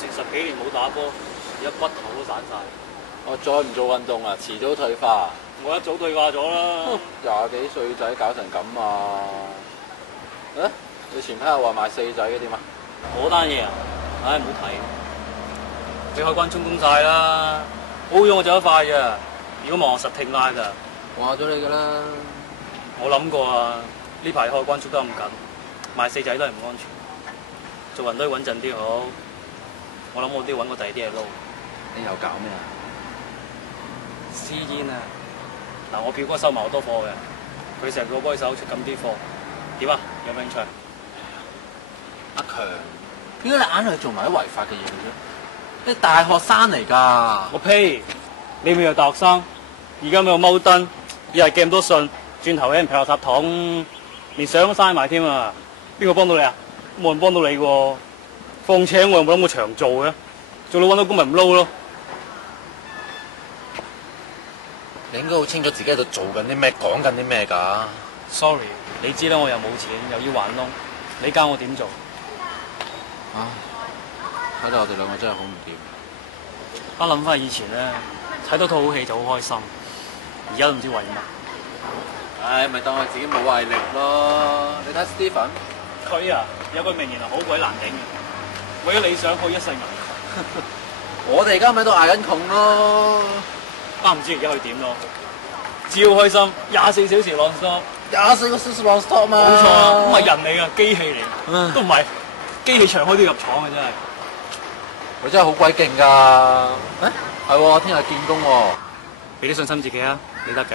成10幾年冇打波，而家骨頭都散晒。我再唔做運動啊，遲早退化。我一早退化咗啦。20幾歲仔搞成咁啊！你前排又話買4仔嘅點啊？嗰單嘢啊，唉唔好提。俾海關充公晒啦，好咗我走得快咋。如果望我實聽拉㗎。話咗你㗎啦。我諗過啊，呢排海關捉得咁緊，買4仔都係唔安全。做人都要穩陣啲好。我諗我都要揾個第二啲嘢撈。你又搞咩啊？私煙啊！嗱，我表哥收埋好多貨嘅，佢成個幫手出咁啲貨，點啊？有冇興趣？阿強，點解你硬係做埋啲違法嘅嘢嘅啫？你大學生嚟㗎。我呸！你咪係大學生，而家咪有踎燈，日日寄咁多信，轉頭俾人劈落塔筒，連相都嘥埋添啊！邊個幫到你啊？冇人幫到你喎。況且我又冇諗過長做嘅，做到揾到工咪唔撈咯。你應該好清楚自己喺度做緊啲咩，講緊啲咩㗎。Sorry， 你知啦，我又冇錢，又要還窿，你教我點做？唉，睇到我哋兩個真係好唔掂。我諗翻以前咧，睇到套好戲就好開心，而家都唔知為乜。唉，咪當我自己冇毅力咯。你睇 Steven，佢啊有句名言係好鬼難頂嘅，為咗理想可以一世捱。我哋而家咪喺度捱緊窮咯。唔知而家佢點咯？只要開心，24小時 non stop，24個小時 non stop 嘛。冇錯，唔係人嚟㗎，機器嚟，都唔係機器長開都要入廠嘅真係。佢真係好鬼勁㗎！係喎，聽日見工喎。俾啲信心自己啊，你得㗎。